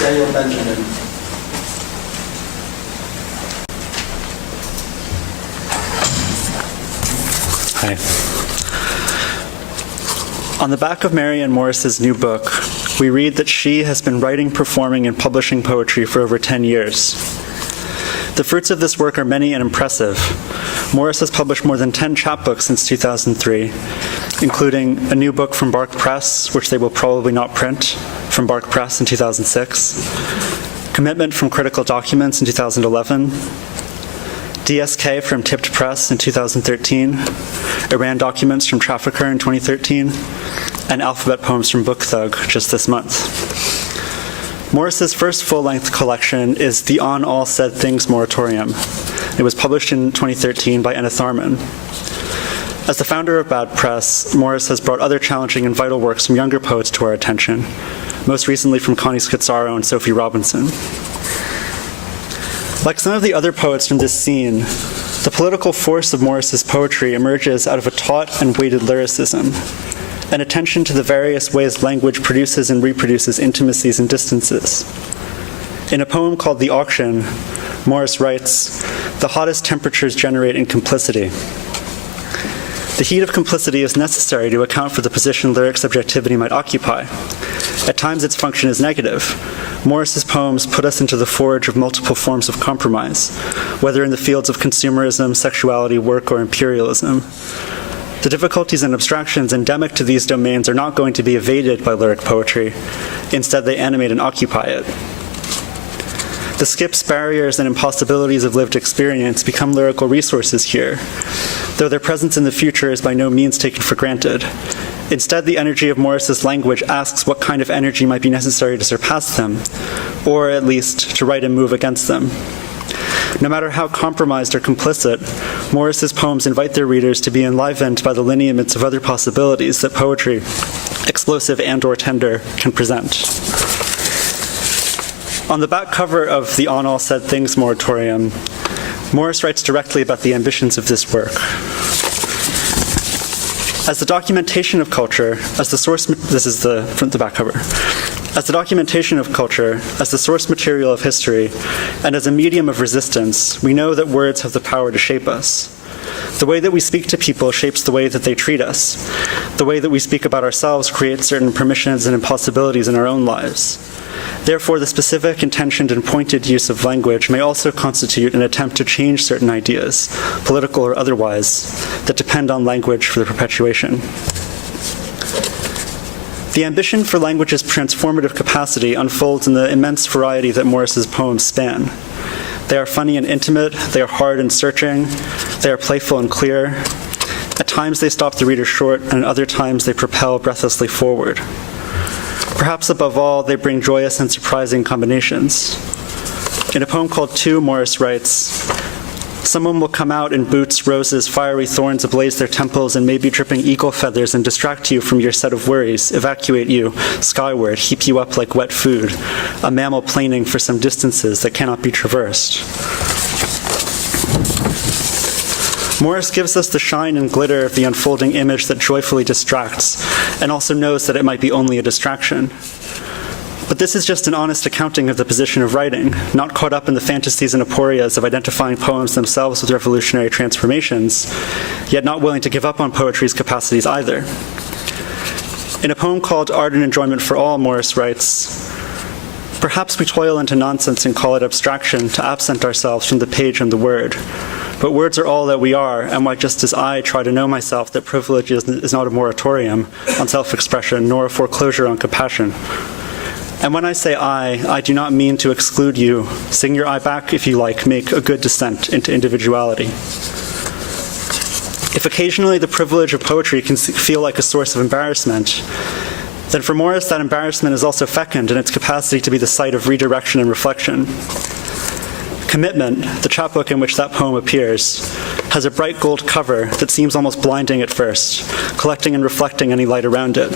Daniel Benjamin. Hi. On the back of Marianne Morris's new book, we read that she has been writing, performing, and publishing poetry for over 10 years. The fruits of this work are many and impressive. Morris has published more than 10 chapbooks since 2003, including a new book from Bark Press, which they will probably not print, from Bark Press in 2006, Commitment from Critical Documents in 2011, DSK from Tipped Press in 2013, Iran Documents from Trafficker in 2013, and Alphabet Poems from Book Thug just this month. Morris's first full-length collection is The On All Said Things Moratorium. It was published in 2013 by Enna Tharman. As the founder of Bad Press, Morris has brought other challenging and vital works from younger poets to our attention, most recently from Connie Schizzaro and Sophie Robinson. Like some of the other poets from this scene, the political force of Morris's poetry emerges out of a taut and weighted lyricism, an attention to the various ways language produces and reproduces intimacies and distances. In a poem called The Auction, Morris writes, "The hottest temperatures generate in complicity. The heat of complicity is necessary to account for the position lyric subjectivity might occupy. At times its function is negative. Morris's poems put us into the forge of multiple forms of compromise, whether in the fields of consumerism, sexuality, work, or imperialism. The difficulties and abstractions endemic to these domains are not going to be evaded by lyric poetry. Instead, they animate and occupy it. The skips, barriers, and impossibilities of lived experience become lyrical resources here, though their presence in the future is by no means taken for granted. Instead, the energy of Morris's language asks what kind of energy might be necessary to surpass them, or at least to write and move against them. No matter how compromised or complicit, Morris's poems invite their readers to be enlivened by the lineaments of other possibilities that poetry, explosive and/or tender, can present. On the back cover of the On All Said Things Moratorium, Morris writes directly about the ambitions of this work. As the documentation of culture, as the source, this is the back cover. As the documentation of culture, as the source material of history, and as a medium of resistance, we know that words have the power to shape us. The way that we speak to people shapes the way that they treat us. The way that we speak about ourselves creates certain permissions and impossibilities in our own lives. Therefore, the specific, intentioned, and pointed use of language may also constitute an attempt to change certain ideas, political or otherwise, that depend on language for their perpetuation. The ambition for language's transformative capacity unfolds in the immense variety that Morris's poems span. They are funny and intimate, they are hard and searching, they are playful and clear. At times they stop the reader short, and at other times they propel breathlessly forward. Perhaps above all, they bring joyous and surprising combinations. In a poem called Two, Morris writes, "Someone will come out in boots, roses, fiery thorns ablaze their temples, and maybe dripping eagle feathers, and distract you from your set of worries, evacuate you skyward, heap you up like wet food, a mammal planing for some distances that cannot be traversed." Morris gives us the shine and glitter of the unfolding image that joyfully distracts, and also knows that it might be only a distraction. But this is just an honest accounting of the position of writing, not caught up in the fantasies and aporias of identifying poems themselves with revolutionary transformations, yet not willing to give up on poetry's capacities either. In a poem called Art and Enjoyment for All, Morris writes, "Perhaps we toil into nonsense and call it abstraction to absent ourselves from the page and the word. But words are all that we are, and why just as I try to know myself that privilege is not a moratorium on self-expression, nor a foreclosure on compassion. And when I say I do not mean to exclude you. Sing your I back if you like, make a good descent into individuality." If occasionally the privilege of poetry can feel like a source of embarrassment, then for Morris that embarrassment is also fecund in its capacity to be the site of redirection and reflection. Commitment, the chapbook in which that poem appears, has a bright gold cover that seems almost blinding at first, collecting and reflecting any light around it.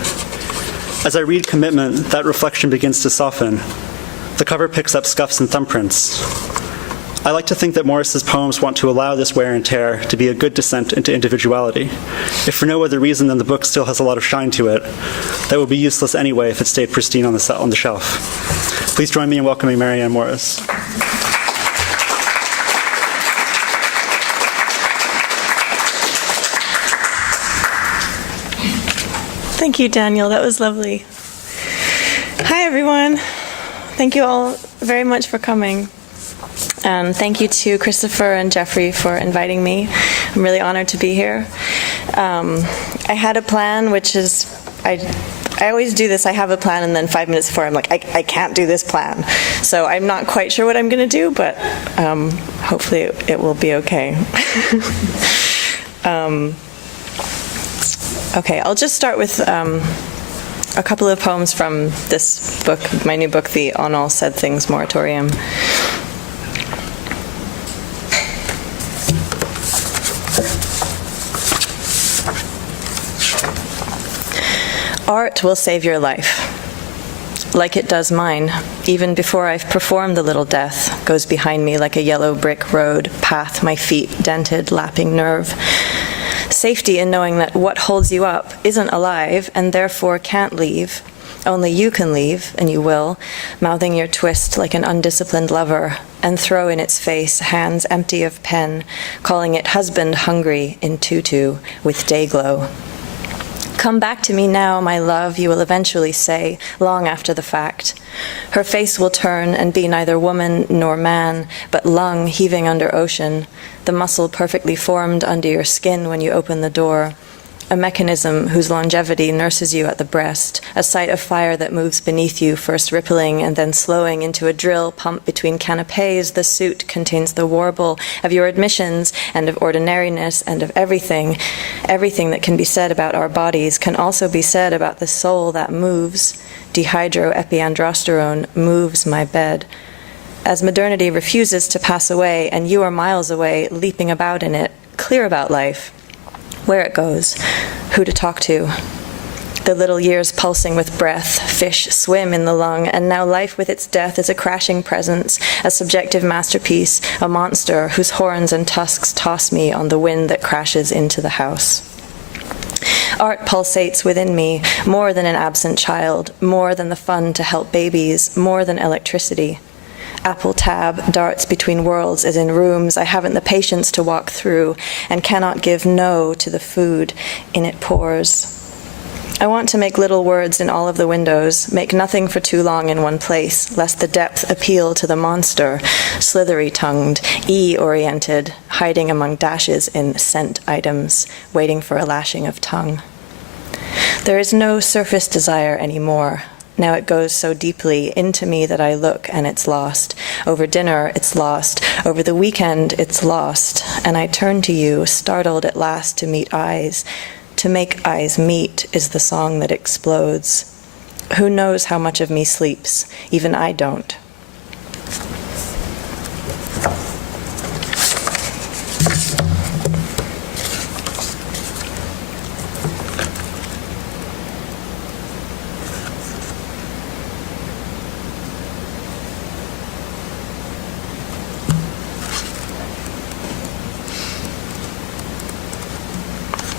As I read Commitment, that reflection begins to soften. The cover picks up scuffs and thumbprints. I like to think that Morris's poems want to allow this wear and tear to be a good descent into individuality. If for no other reason than the book still has a lot of shine to it, that would be useless anyway if it stayed pristine on the shelf. Please join me in welcoming Marianne Morris. Thank you, Daniel. That was lovely. Hi, everyone. Thank you all very much for coming. And thank you to Christopher and Jeffrey for inviting me. I'm really honored to be here. I had a plan, which is, I always do this. I have a plan, and then 5 minutes before, I'm like, I can't do this plan. So I'm not quite sure what I'm going to do, but hopefully it will be okay. Okay, I'll just start with a couple of poems from this book, my new book, the On All Said Things Moratorium. Art will save your life, like it does mine. Even before I've performed the little death, goes behind me like a yellow brick road, path my feet dented, lapping nerve. Safety in knowing that what holds you up isn't alive and therefore can't leave. Only you can leave, and you will, mouthing your twist like an undisciplined lover, and throw in its face hands empty of pen, calling it husband hungry in tutu with day glow. Come back to me now, my love, you will eventually say, long after the fact. Her face will turn and be neither woman nor man, but lung heaving under ocean, the muscle perfectly formed under your skin when you open the door, a mechanism whose longevity nurses you at the breast, a sight of fire that moves beneath you, first rippling and then slowing into a drill pump between canapes. The suit contains the warble of your admissions and of ordinariness and of everything. Everything that can be said about our bodies can also be said about the soul that moves. Dehydroepiandrosterone moves my bed. As modernity refuses to pass away and you are miles away, leaping about in it, clear about life, where it goes, who to talk to. The little years pulsing with breath, fish swim in the lung, and now life with its death is a crashing presence, a subjective masterpiece, a monster whose horns and tusks toss me on the wind that crashes into the house. Art pulsates within me, more than an absent child, more than the fun to help babies, more than electricity. Apple tab darts between worlds as in rooms I haven't the patience to walk through and cannot give no to the food in it pours. I want to make little words in all of the windows, make nothing for too long in one place, lest the depth appeal to the monster, slithery-tongued, E-oriented, hiding among dashes in scent items, waiting for a lashing of tongue. There is no surface desire anymore. Now it goes so deeply into me that I look and it's lost. Over dinner, it's lost. Over the weekend, it's lost. And I turn to you, startled at last to meet eyes. To make eyes meet is the song that explodes. Who knows how much of me sleeps? Even I don't.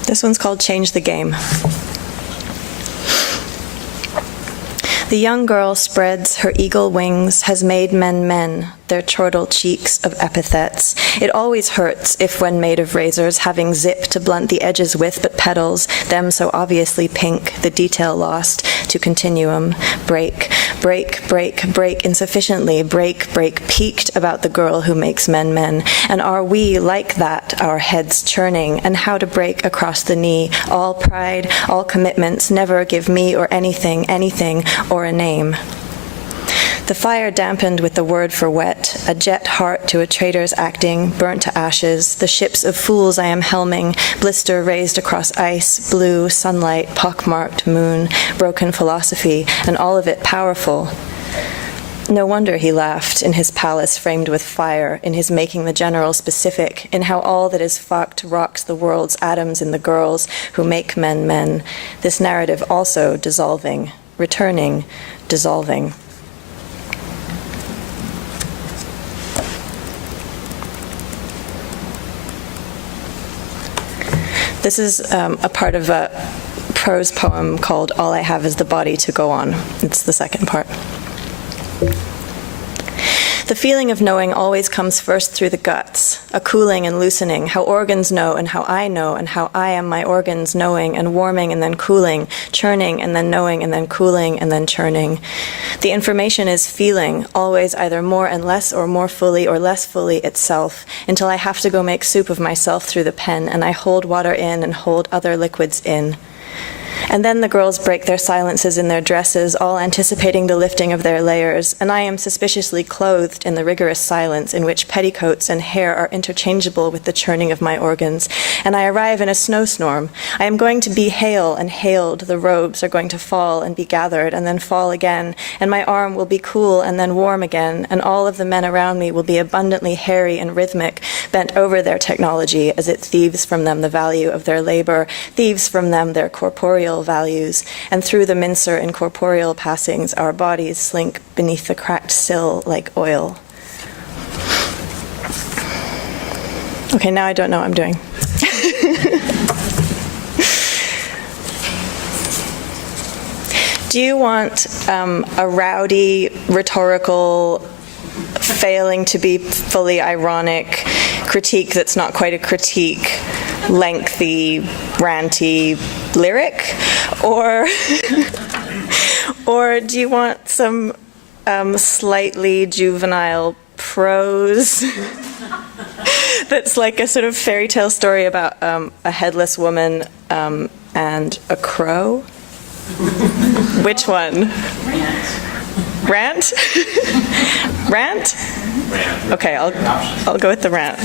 This one's called Change the Game. The young girl spreads her eagle wings, has made men men, their chortled cheeks of epithets. It always hurts if when made of razors, having zip to blunt the edges with, but petals, them so obviously pink, the detail lost, to continuum. Break, break, break, break insufficiently, break, break, peaked about the girl who makes men men. And are we like that, our heads churning, and how to break across the knee, all pride, all commitments, never give me or anything, or a name. The fire dampened with the word for wet, a jet heart to a traitor's acting, burnt to ashes, the ships of fools I am helming, blister raised across ice, blue, sunlight, pockmarked moon, broken philosophy, and all of it powerful. No wonder he laughed in his palace framed with fire, in his making the general specific, in how all that is fucked rocks the world's atoms in the girls who make men men, this narrative also dissolving, returning, dissolving. This is a part of a prose poem called All I Have Is the Body to Go On. It's the second part. The feeling of knowing always comes first through the guts, a cooling and loosening, how organs know and how I am my organs knowing and warming and then cooling, churning and then knowing and then cooling and then churning. The information is feeling, always either more and less or more fully or less fully itself, until I have to go make soup of myself through the pen and I hold water in and hold other liquids in. And then the girls break their silences in their dresses, all anticipating the lifting of their layers, and I am suspiciously clothed in the rigorous silence in which petticoats and hair are interchangeable with the churning of my organs, and I arrive in a snowstorm. I am going to be hail and hailed, the robes are going to fall and be gathered and then fall again, and my arm will be cool and then warm again, and all of the men around me will be abundantly hairy and rhythmic, bent over their technology as it thieves from them the value of their labor, thieves from them their corporeal values, and through the mincer incorporeal passings our bodies slink beneath the cracked sill like oil. Okay, now I don't know what I'm doing. Do you want a rowdy, rhetorical, failing to be fully ironic critique that's not quite a critique, lengthy, ranty lyric? Or do you want some slightly juvenile prose that's like a sort of fairy tale story about a headless woman and a crow? Which one? Rant? Rant? Okay, I'll go with the rant.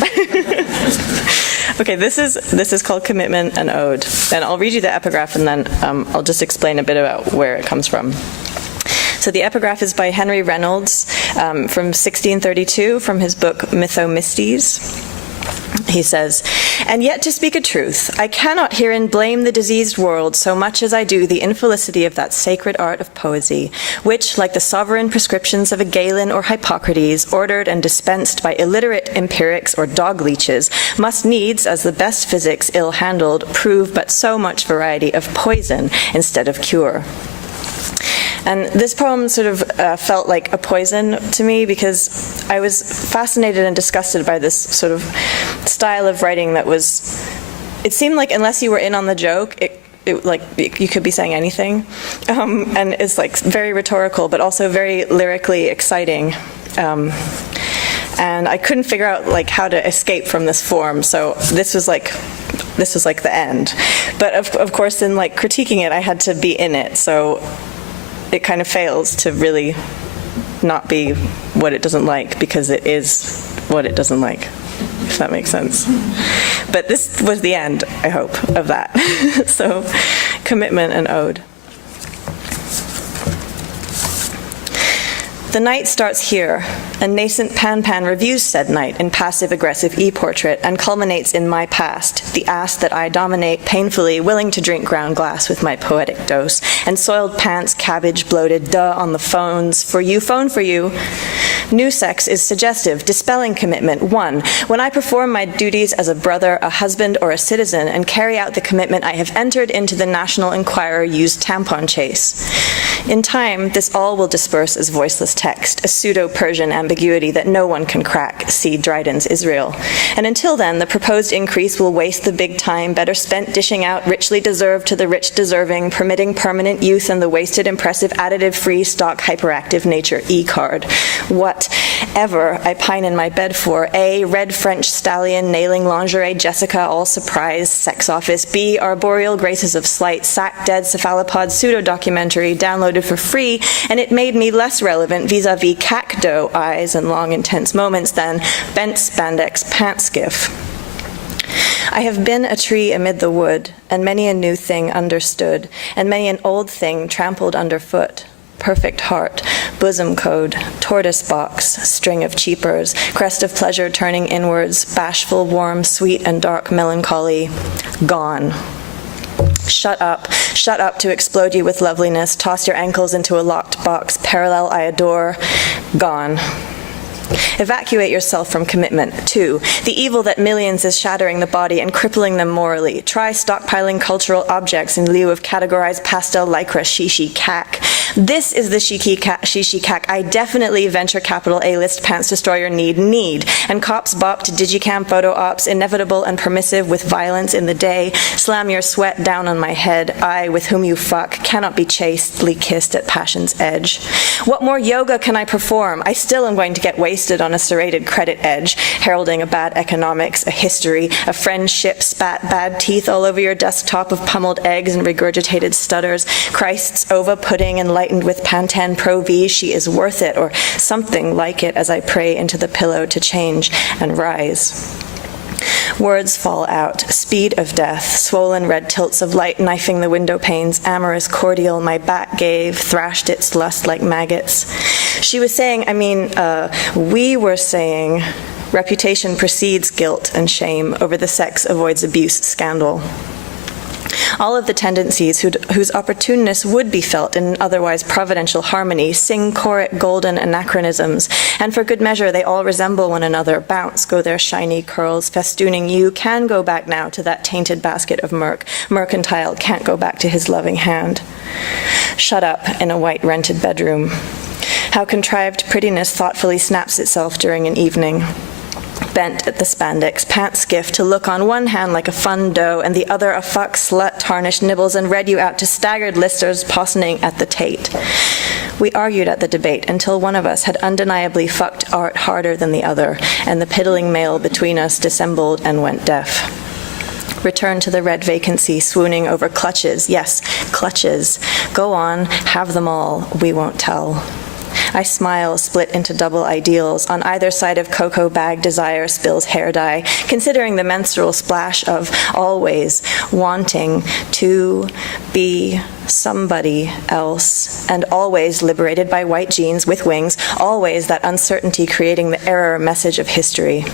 Okay, this is called Commitment and Ode, and I'll read you the epigraph and then I'll just explain a bit about where it comes from. So the epigraph is by Henry Reynolds from 1632 from his book Mythomystes. He says, "And yet to speak a truth, I cannot herein blame the diseased world so much as I do the infelicity of that sacred art of poesy, which, like the sovereign prescriptions of a Galen or Hippocrates, ordered and dispensed by illiterate empirics or dog leeches, must needs, as the best physics ill-handled, prove but so much variety of poison instead of cure." And this poem sort of felt like a poison to me because I was fascinated and disgusted by this sort of style of writing that was, it seemed like unless you were in on the joke, you could be saying anything. And it's like very rhetorical, but also very lyrically exciting. And I couldn't figure out like how to escape from this form, so this was like the end. But of course, in like critiquing it, I had to be in it, so it kind of fails to really not be what it doesn't like because it is what it doesn't like, if that makes sense. But this was the end, I hope, of that. So, Commitment and Ode. The night starts here. A nascent pan-pan reviews said night in passive-aggressive e-portrait and culminates in my past, the ass that I dominate painfully, willing to drink ground glass with my poetic dose, and soiled pants, cabbage, bloated, duh on the phones, for you, phone for you. New sex is suggestive, dispelling commitment. 1. When I perform my duties as a brother, a husband, or a citizen, and carry out the commitment I have entered into the National Enquirer used tampon chase. In time, this all will disperse as voiceless text, a pseudo-Persian ambiguity that no one can crack, see Dryden's Israel. And until then, the proposed increase will waste the big time better spent dishing out richly deserved to the rich deserving, permitting permanent youth and the wasted impressive additive-free stock hyperactive nature E-card. Whatever I pine in my bed for, A, red French stallion, nailing lingerie, Jessica, all surprise, sex office, B, arboreal graces of slight, sack dead cephalopod pseudo-documentary, downloaded for free, and it made me less relevant vis-a-vis cack-doe eyes and long intense moments than bent spandex pant skiff. I have been a tree amid the wood, and many a new thing understood, and many an old thing trampled underfoot. Perfect heart, bosom code, tortoise box, string of cheapers, crest of pleasure turning inwards, bashful, warm, sweet, and dark melancholy, gone. Shut up to explode you with loveliness, toss your ankles into a locked box, parallel I adore, gone. Evacuate yourself from commitment. 2. The evil that millions is shattering the body and crippling them morally. Try stockpiling cultural objects in lieu of categorized pastel lycra shishi cack. This is the shishi cack. I definitely venture capital A-list pants destroyer need. And cops bop to digicam photo ops, inevitable and permissive with violence in the day. Slam your sweat down on my head. I, with whom you fuck, cannot be chastely kissed at passion's edge. What more yoga can I perform? I still am going to get wasted on a serrated credit edge, heralding a bad economics, a history, a friendship spat bad teeth all over your desktop of pummeled eggs and regurgitated stutters, Christ's ova pudding enlightened with Pantene Pro V, she is worth it, or something like it as I pray into the pillow to change and rise. Words fall out, speed of death, swollen red tilts of light knifing the window panes, amorous cordial my back gave, thrashed its lust like maggots. She was saying, we were saying, reputation precedes guilt and shame over the sex avoids abuse scandal. All of the tendencies whose opportuneness would be felt in otherwise providential harmony sing choric golden anachronisms, and for good measure they all resemble one another, bounce go their shiny curls, festooning you can go back now to that tainted basket of murk, mercantile can't go back to his loving hand. Shut up in a white rented bedroom. How contrived prettiness thoughtfully snaps itself during an evening. Bent at the spandex, pants skiff to look on one hand like a fun doe and the other a fuck, slut, tarnished nibbles and read you out to staggered listers posning at the Tate. We argued at the debate until one of us had undeniably fucked art harder than the other, and the piddling male between us dissembled and went deaf. Return to the red vacancy, swooning over clutches. Yes, clutches. Go on, have them all. We won't tell. I smile, split into double ideals. On either side of cocoa bag desire spills hair dye, considering the menstrual splash of always wanting to be somebody else, and always liberated by white jeans with wings, always that uncertainty creating the error message of history.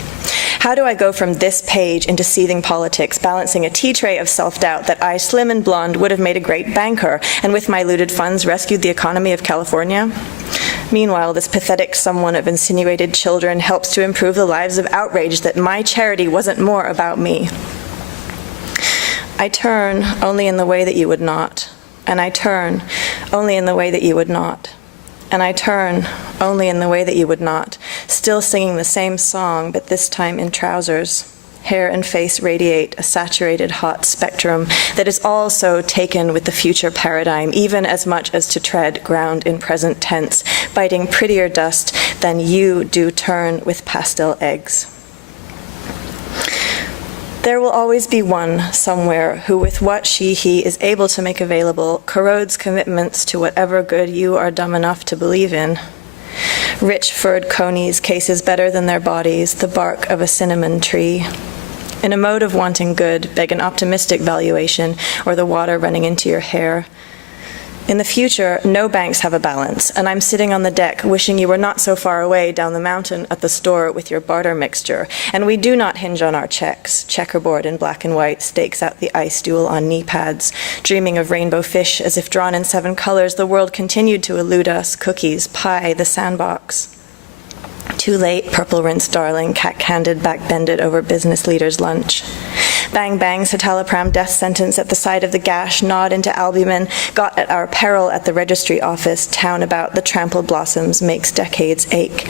How do I go from this page into seething politics, balancing a tea tray of self-doubt that I, slim and blonde, would have made a great banker, and with my looted funds rescued the economy of California? Meanwhile, this pathetic someone of insinuated children helps to improve the lives of outraged that my charity wasn't more about me. I turn only in the way that you would not, and I turn only in the way that you would not, and I turn only in the way that you would not, still singing the same song, but this time in trousers. Hair and face radiate a saturated hot spectrum that is also taken with the future paradigm, even as much as to tread ground in present tense, biting prettier dust than you do turn with pastel eggs. There will always be one somewhere who, with what he is able to make available, corrodes commitments to whatever good you are dumb enough to believe in. Rich furred conies cases better than their bodies, the bark of a cinnamon tree. In a mode of wanting good, beg an optimistic valuation or the water running into your hair. In the future, no banks have a balance, and I'm sitting on the deck wishing you were not so far away down the mountain at the store with your barter mixture, and we do not hinge on our checks. Checkerboard in black and white stakes out the ice duel on knee pads, dreaming of rainbow fish as if drawn in 7 colors, the world continued to elude us, cookies, pie, the sandbox. Too late, purple rinse darling, cat-candid, back-bended over business leader's lunch. Bang bang, citalopram death sentence at the side of the gash, nod into albumin, got at our peril at the registry office, town about the trampled blossoms makes decades ache.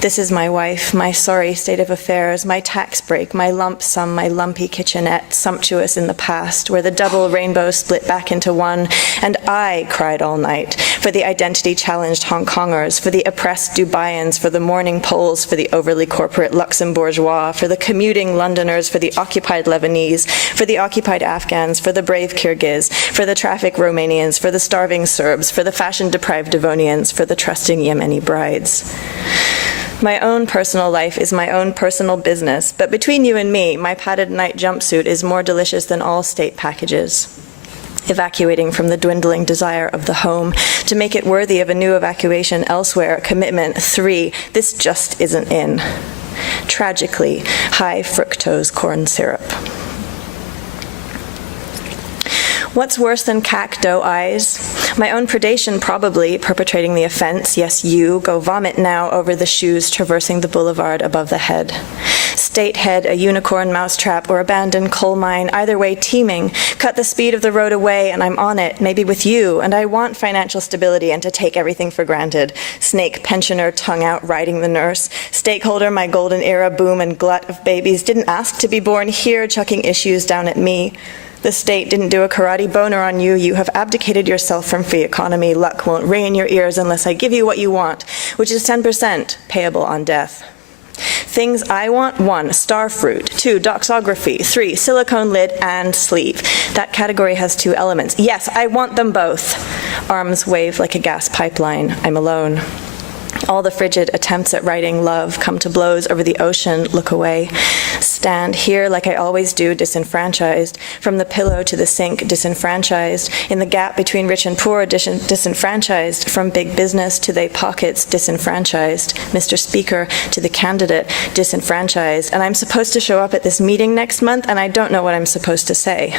This is my wife, my sorry state of affairs, my tax break, my lump sum, my lumpy kitchenette, sumptuous in the past, where the double rainbow split back into one, and I cried all night for the identity-challenged Hong Kongers, for the oppressed Dubaians, for the mourning Poles, for the overly corporate Luxembourgeois, for the commuting Londoners, for the occupied Lebanese, for the occupied Afghans, for the brave Kyrgyz, for the traffic Romanians, for the starving Serbs, for the fashion-deprived Devonians, for the trusting Yemeni brides. My own personal life is my own personal business, but between you and me, my padded night jumpsuit is more delicious than all state packages. Evacuating from the dwindling desire of the home to make it worthy of a new evacuation elsewhere. Commitment 3, this just isn't in. Tragically, high fructose corn syrup. What's worse than cack doe eyes? My own predation, probably, perpetrating the offense. Yes, you. Go vomit now over the shoes traversing the boulevard above the head. State head, a unicorn mousetrap, or abandoned coal mine, either way teeming. Cut the speed of the road away, and I'm on it, maybe with you, and I want financial stability and to take everything for granted. Snake pensioner, tongue out, riding the nurse. Stakeholder, my golden era boom and glut of babies, didn't ask to be born here, chucking issues down at me. The state didn't do a karate boner on you. You have abdicated yourself from free economy. Luck won't ring in your ears unless I give you what you want, which is 10% payable on death. Things I want: 1, star fruit; 2, doxography; 3, silicone lid and sleeve. That category has 2 elements. Yes, I want them both. Arms wave like a gas pipeline. I'm alone. All the frigid attempts at writing love come to blows over the ocean. Look away. Stand here like I always do, disenfranchised. From the pillow to the sink, disenfranchised. In the gap between rich and poor, disenfranchised. From big business to they pockets, disenfranchised. Mr. Speaker to the candidate, disenfranchised. And I'm supposed to show up at this meeting next month, and I don't know what I'm supposed to say.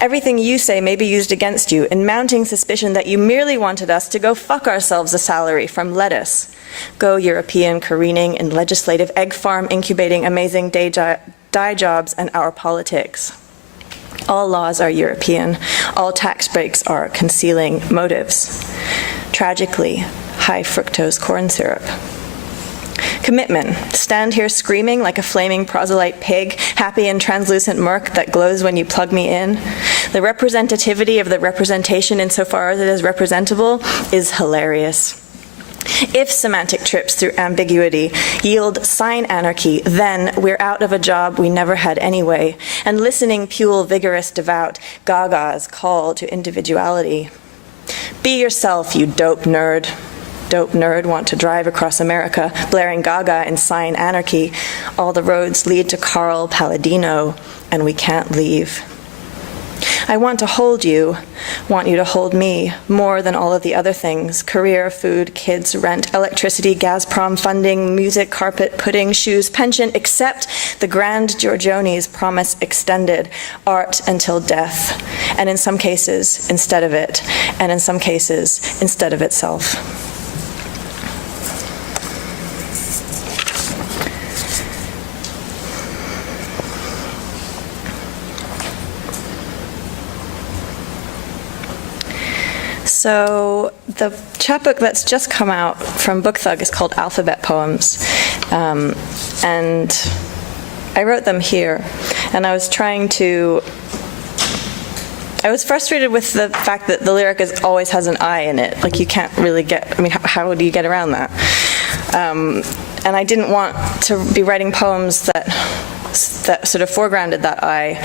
Everything you say may be used against you, in mounting suspicion that you merely wanted us to go fuck ourselves a salary from lettuce. Go European careening in legislative egg farm incubating amazing dye jobs and our politics. All laws are European. All tax breaks are concealing motives. Tragically, high fructose corn syrup. Commitment. Stand here screaming like a flaming proselyte pig, happy in translucent murk that glows when you plug me in. The representativity of the representation insofar as it is representable is hilarious. If semantic trips through ambiguity yield sign anarchy, then we're out of a job we never had anyway, and listening fuel vigorous, devout Gaga's call to individuality. Be yourself, you dope nerd. Dope nerd want to drive across America, blaring Gaga in sign anarchy. All the roads lead to Carl Palladino, and we can't leave. I want to hold you, want you to hold me, more than all of the other things: career, food, kids, rent, electricity, Gazprom funding, music, carpet, pudding, shoes, pension, except the grand Giorgione's promise extended, art until death, and in some cases, instead of it, and in some cases, instead of itself. So the chapbook that's just come out from Book Thug is called Alphabet Poems, and I wrote them here, and I was frustrated with the fact that the lyric always has an I in it. Like, you can't really how do you get around that? And I didn't want to be writing poems that sort of foregrounded that I,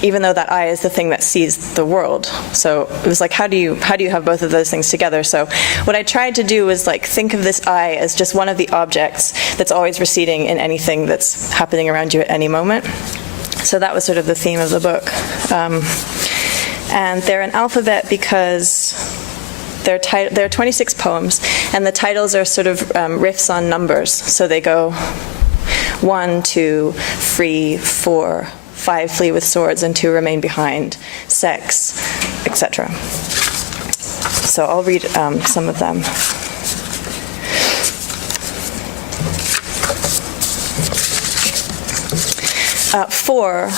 even though that I is the thing that sees the world. So it was like, how do you have both of those things together? So what I tried to do was think of this I as just one of the objects that's always receding in anything that's happening around you at any moment. So that was sort of the theme of the book. And they're an alphabet because there are 26 poems, and the titles are sort of riffs on numbers. So they go 1, 2, free, 4, 5 flee with swords, and 2 remain behind, sex, etc. So I'll read some of them. Four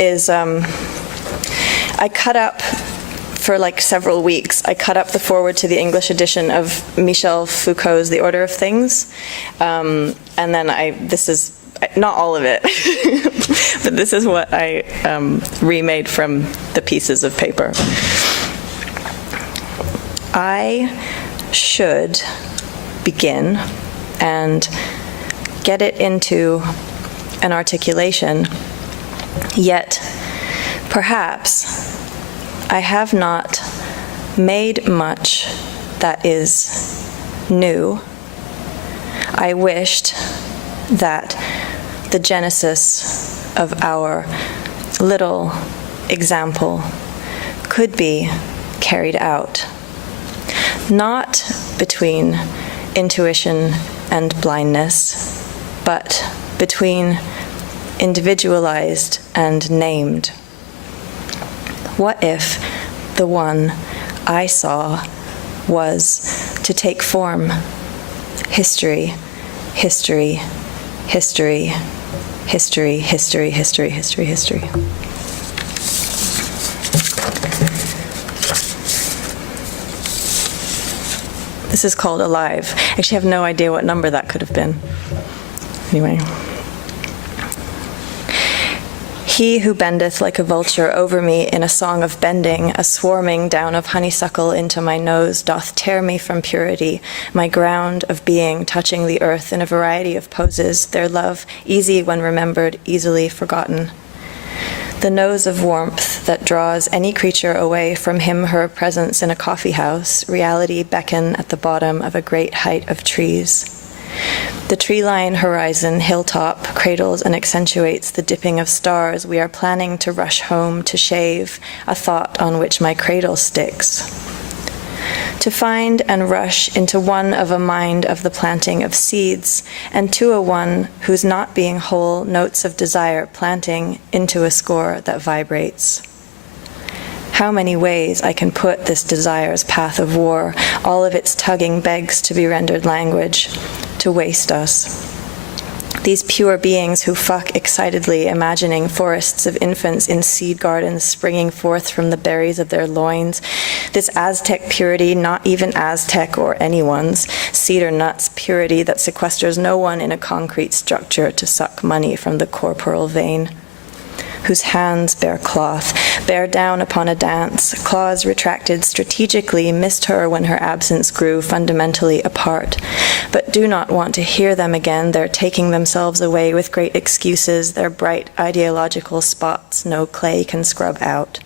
is, I cut up, for several weeks, I cut up the foreword to the English edition of Michel Foucault's The Order of Things, and then this is, not all of it, but this is what I remade from the pieces of paper. I should begin and get it into an articulation, yet perhaps I have not made much that is new. I wished that the genesis of our little example could be carried out, not between intuition and blindness, but between individualized and named. What if the one I saw was to take form? History, history, history, history, history, history, history, history. This is called Alive. I actually have no idea what number that could have been. Anyway. He who bendeth like a vulture over me in a song of bending, a swarming down of honeysuckle into my nose, doth tear me from purity, my ground of being touching the earth in a variety of poses, their love easy when remembered, easily forgotten. The nose of warmth that draws any creature away from him her presence in a coffee house, reality beckon at the bottom of a great height of trees. The tree-line horizon, hilltop, cradles and accentuates the dipping of stars. We are planning to rush home to shave, a thought on which my cradle sticks. To find and rush into one of a mind of the planting of seeds, and to a one whose not being whole notes of desire planting into a score that vibrates. How many ways I can put this desire's path of war, all of its tugging begs to be rendered language, to waste us. These pure beings who fuck excitedly, imagining forests of infants in seed gardens springing forth from the berries of their loins. This Aztec purity, not even Aztec or anyone's, cedar nuts purity that sequesters no one in a concrete structure to suck money from the corporal vein. Whose hands bear cloth, bear down upon a dance, claws retracted strategically, missed her when her absence grew fundamentally apart, but do not want to hear them again. They're taking themselves away with great excuses, their bright ideological spots no clay can scrub out.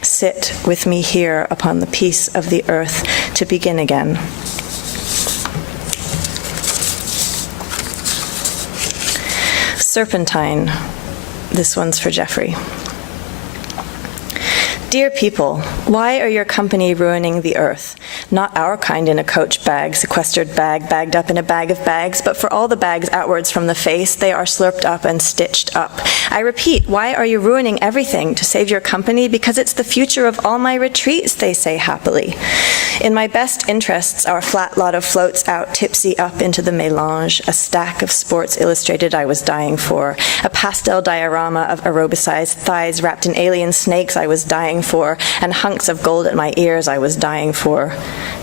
Sit with me here upon the piece of the earth to begin again. Serpentine. This one's for Jeffrey. Dear people, why are your company ruining the earth? Not our kind in a coach bag, sequestered bag, bagged up in a bag of bags, but for all the bags outwards from the face, they are slurped up and stitched up. I repeat, why are you ruining everything to save your company? Because it's the future of all my retreats, they say happily. In my best interests, our flat lot of floats out tipsy up into the mélange, a stack of Sports Illustrated I was dying for, a pastel diorama of aerobicized thighs wrapped in alien snakes I was dying for, and hunks of gold at my ears I was dying for.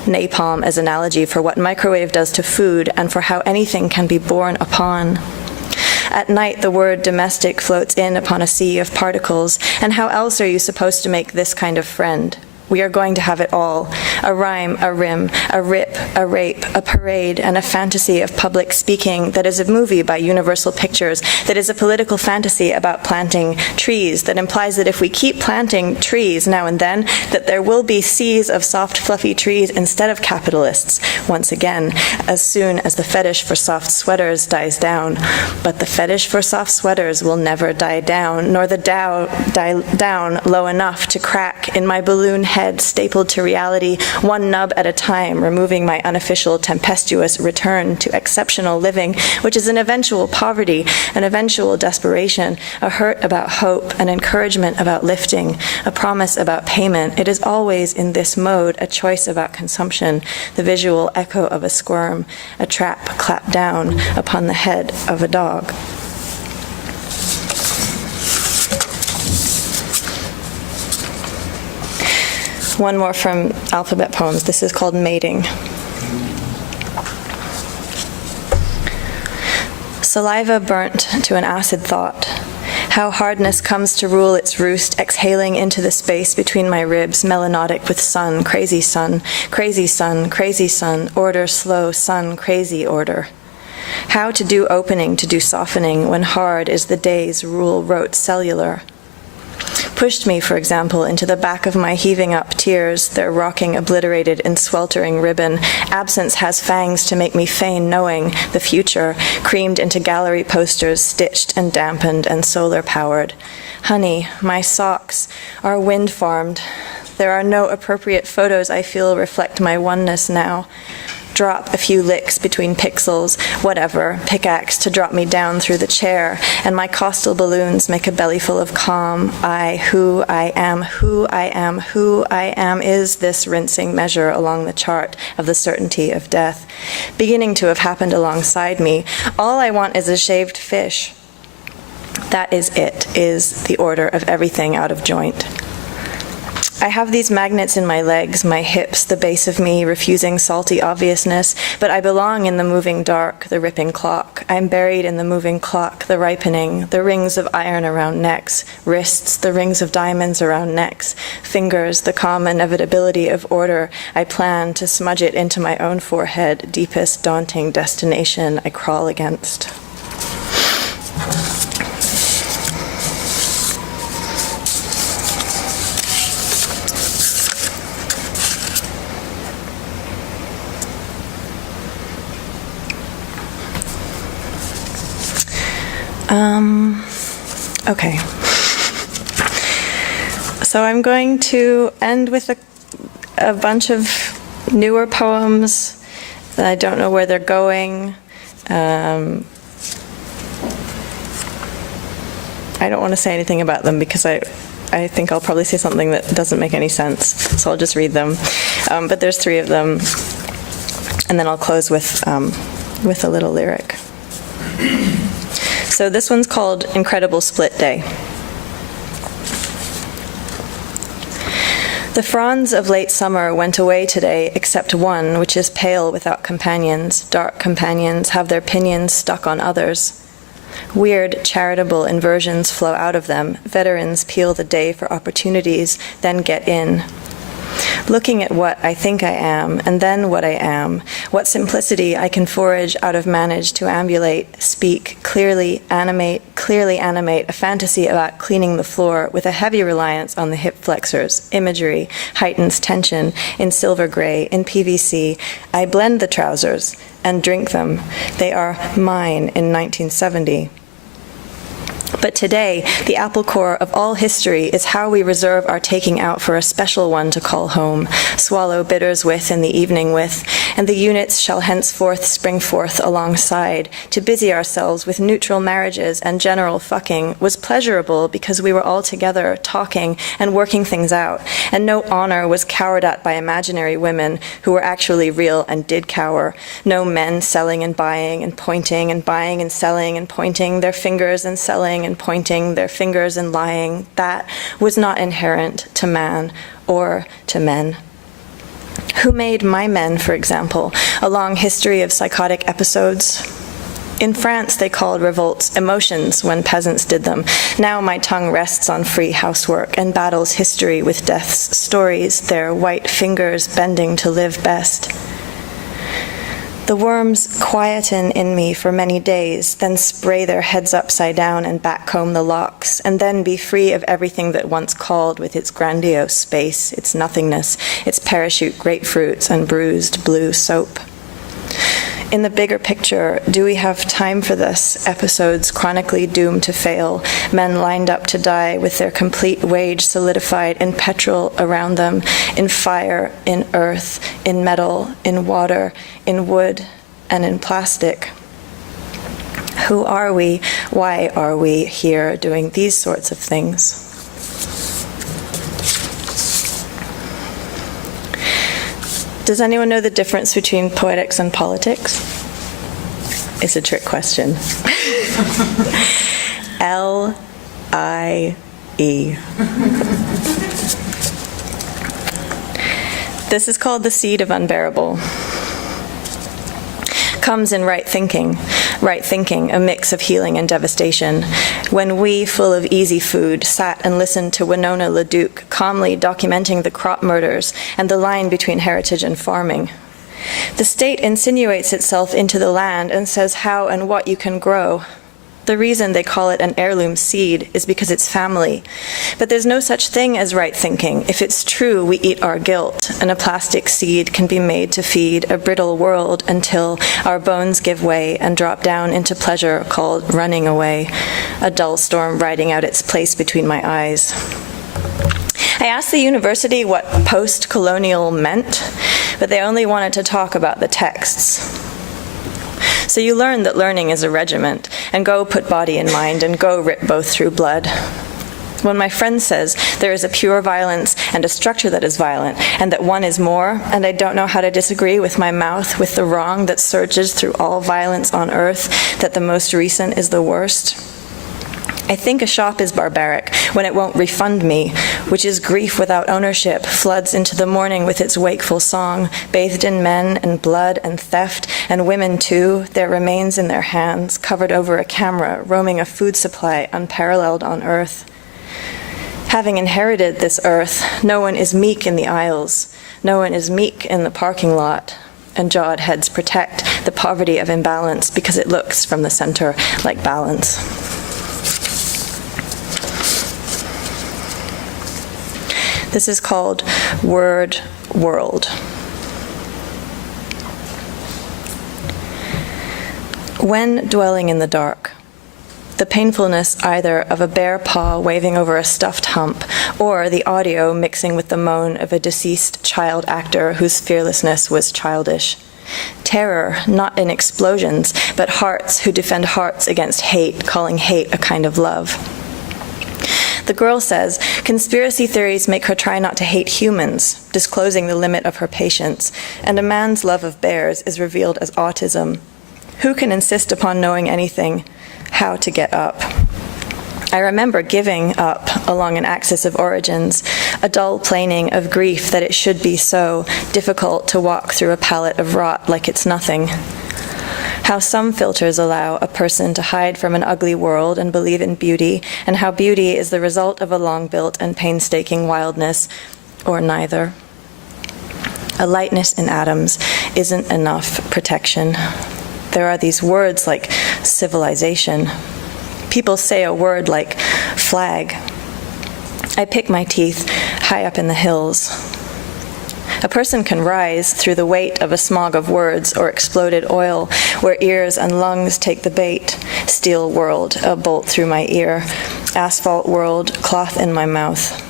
Napalm as analogy for what microwave does to food and for how anything can be borne upon. At night, the word domestic floats in upon a sea of particles, and how else are you supposed to make this kind of friend? We are going to have it all. A rhyme, a rim, a rip, a rape, a parade, and a fantasy of public speaking that is a movie by Universal Pictures, that is a political fantasy about planting trees, that implies that if we keep planting trees now and then, that there will be seas of soft, fluffy trees instead of capitalists, once again, as soon as the fetish for soft sweaters dies down. But the fetish for soft sweaters will never die down, nor the Dow die down low enough to crack in my balloon head stapled to reality, one nub at a time, removing my unofficial tempestuous return to exceptional living, which is an eventual poverty, an eventual desperation, a hurt about hope, an encouragement about lifting, a promise about payment. It is always in this mode, a choice about consumption, the visual echo of a squirm, a trap clapped down upon the head of a dog. One more from Alphabet Poems. This is called Mating. Saliva burnt to an acid thought. How hardness comes to rule its roost, exhaling into the space between my ribs, melanotic with sun, crazy sun, crazy sun, crazy sun, order slow sun, crazy order. How to do opening, to do softening, when hard is the day's rule wrote cellular. Pushed me, for example, into the back of my heaving up tears, their rocking obliterated in sweltering ribbon. Absence has fangs to make me feign knowing the future, creamed into gallery posters, stitched and dampened and solar-powered. Honey, my socks are wind-farmed. There are no appropriate photos I feel reflect my oneness now. drop a few licks between pixels, whatever, pickaxe to drop me down through the chair, and my costal balloons make a bellyful of calm. Who I am, who I am, who I am is this rinsing measure along the chart of the certainty of death, beginning to have happened alongside me. All I want is a shaved fish. That is it, is the order of everything out of joint. I have these magnets in my legs, my hips, the base of me, refusing salty obviousness, but I belong in the moving dark, the ripping clock. I'm buried in the moving clock, the ripening, the rings of iron around necks, wrists, the rings of diamonds around necks, fingers, the calm inevitability of order. I plan to smudge it into my own forehead, deepest daunting destination I crawl against. Okay. So I'm going to end with a bunch of newer poems that I don't know where they're going. I don't want to say anything about them because I think I'll probably say something that doesn't make any sense, so I'll just read them. But there's 3 of them, and then I'll close with a little lyric. So this one's called Incredible Split Day. The fronds of late summer went away today, except one, which is pale without companions. Dark companions have their pinions stuck on others. Weird, charitable inversions flow out of them. Veterans peel the day for opportunities, then get in. Looking at what I think I am, and then what I am, what simplicity I can forage out of manage to ambulate, speak, clearly animate a fantasy about cleaning the floor with a heavy reliance on the hip flexors, imagery, heightens tension, in silver gray, in PVC. I blend the trousers and drink them. They are mine in 1970. But today, the apple core of all history is how we reserve our taking out for a special one to call home, swallow bitters with in the evening with, and the units shall henceforth spring forth alongside. To busy ourselves with neutral marriages and general fucking was pleasurable because we were all together, talking and working things out, and no honor was cowered at by imaginary women who were actually real and did cower. No men selling and buying and pointing and buying and selling and pointing their fingers and selling and pointing their fingers and lying. That was not inherent to man or to men. Who made my men, for example? A long history of psychotic episodes. In France, they called revolts emotions when peasants did them. Now my tongue rests on free housework and battles history with death's stories, their white fingers bending to live best. The worms quieten in me for many days, then spray their heads upside down and backcomb the locks, and then be free of everything that once called with its grandiose space, its nothingness, its parachute grapefruits and bruised blue soap. In the bigger picture, do we have time for this? Episodes chronically doomed to fail, men lined up to die with their complete wage solidified in petrol around them, in fire, in earth, in metal, in water, in wood, and in plastic. Who are we? Why are we here doing these sorts of things? Does anyone know the difference between poetics and politics? It's a trick question. L-I-E. This is called the seed of unbearable. Comes in right thinking, a mix of healing and devastation. When we, full of easy food, sat and listened to Winona LaDuke calmly documenting the crop murders and the line between heritage and farming. The state insinuates itself into the land and says how and what you can grow. The reason they call it an heirloom seed is because it's family. But there's no such thing as right thinking. If it's true, we eat our guilt, and a plastic seed can be made to feed a brittle world until our bones give way and drop down into pleasure called running away, a dull storm riding out its place between my eyes. I asked the university what post-colonial meant, but they only wanted to talk about the texts. So you learn that learning is a regiment, and go put body in mind, and go rip both through blood. When my friend says there is a pure violence and a structure that is violent, and that one is more, and I don't know how to disagree with my mouth with the wrong that surges through all violence on earth, that the most recent is the worst, I think a shop is barbaric when it won't refund me, which is grief without ownership, floods into the morning with its wakeful song, bathed in men and blood and theft, and women too, their remains in their hands, covered over a camera, roaming a food supply unparalleled on earth. Having inherited this earth, no one is meek in the aisles, no one is meek in the parking lot, and jawed heads protect the poverty of imbalance because it looks from the center like balance. This is called Word World. When dwelling in the dark, the painfulness either of a bare paw waving over a stuffed hump, or the audio mixing with the moan of a deceased child actor whose fearlessness was childish. Terror, not in explosions, but hearts who defend hearts against hate, calling hate a kind of love. The girl says, conspiracy theories make her try not to hate humans, disclosing the limit of her patience, and a man's love of bears is revealed as autism. Who can insist upon knowing anything? How to get up? I remember giving up along an axis of origins, a dull planing of grief that it should be so difficult to walk through a palette of rot like it's nothing. How some filters allow a person to hide from an ugly world and believe in beauty, and how beauty is the result of a long-built and painstaking wildness, or neither. A lightness in atoms isn't enough protection. There are these words like civilization. People say a word like flag. I pick my teeth high up in the hills. A person can rise through the weight of a smog of words or exploded oil, where ears and lungs take the bait. Steel world, a bolt through my ear. Asphalt world, cloth in my mouth.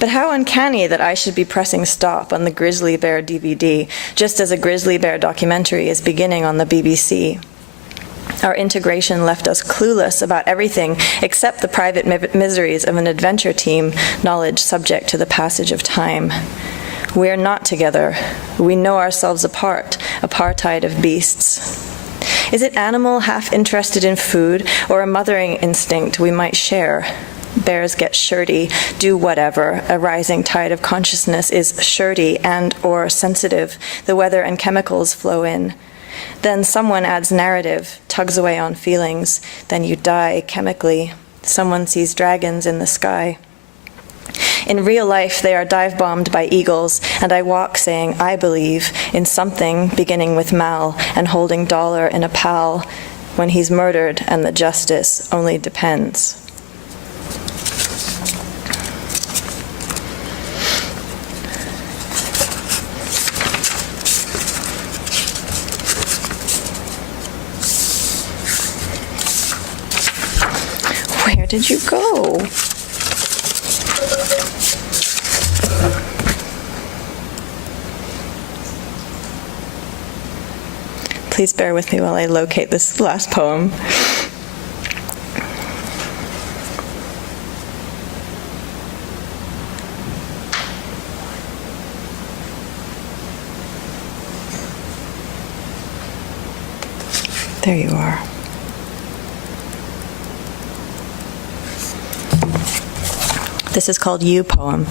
But how uncanny that I should be pressing stop on the grizzly bear DVD, just as a grizzly bear documentary is beginning on the BBC. Our integration left us clueless about everything except the private miseries of an adventure team, knowledge subject to the passage of time. We are not together. We know ourselves apart, apartheid of beasts. Is it animal half interested in food, or a mothering instinct we might share? Bears get shirty, do whatever. A rising tide of consciousness is shirty and or sensitive. The weather and chemicals flow in. Then someone adds narrative, tugs away on feelings. Then you die chemically. Someone sees dragons in the sky. In real life, they are dive-bombed by eagles, and I walk saying, I believe, in something beginning with Mal and holding dollar in a pal when he's murdered and the justice only depends. Where did you go? Please bear with me while I locate this last poem. There you are. This is called You Poem.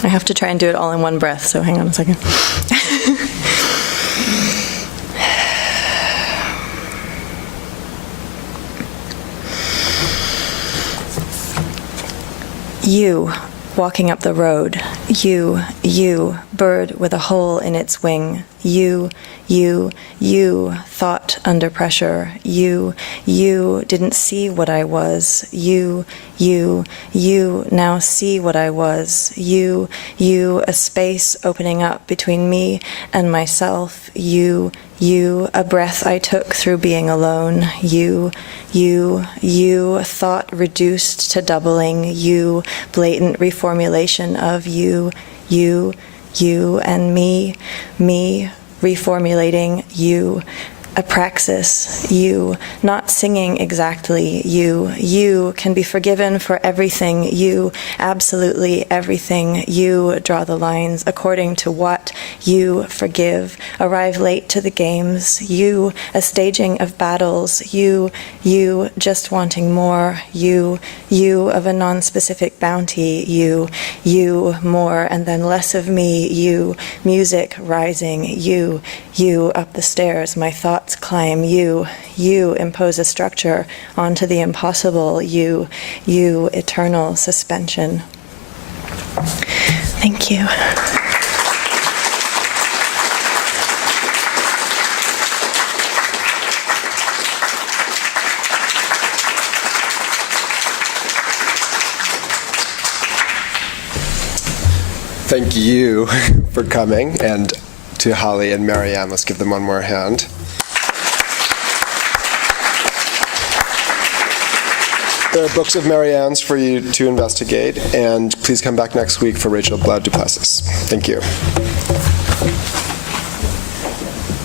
I have to try and do it all in one breath, so hang on a second. You, walking up the road. You, bird with a hole in its wing. you thought under pressure. You didn't see what I was. You now see what I was. You, a space opening up between me and myself. You, a breath I took through being alone. You, thought reduced to doubling. You, blatant reformulation of you, and me, reformulating you, a praxis, you, not singing exactly, you can be forgiven for everything, you, absolutely everything, you draw the lines according to what you forgive, arrive late to the games, you, a staging of battles, you just wanting more, you of a non-specific bounty, you more and then less of me, you, music rising, you up the stairs, my thoughts climb, you impose a structure onto the impossible, you eternal suspension. Thank you. Thank you for coming, and to Holly and Marianne, let's give them one more hand. There are books of Marianne's for you to investigate, and please come back next week for Rachel Bloud Duplessis. Thank you.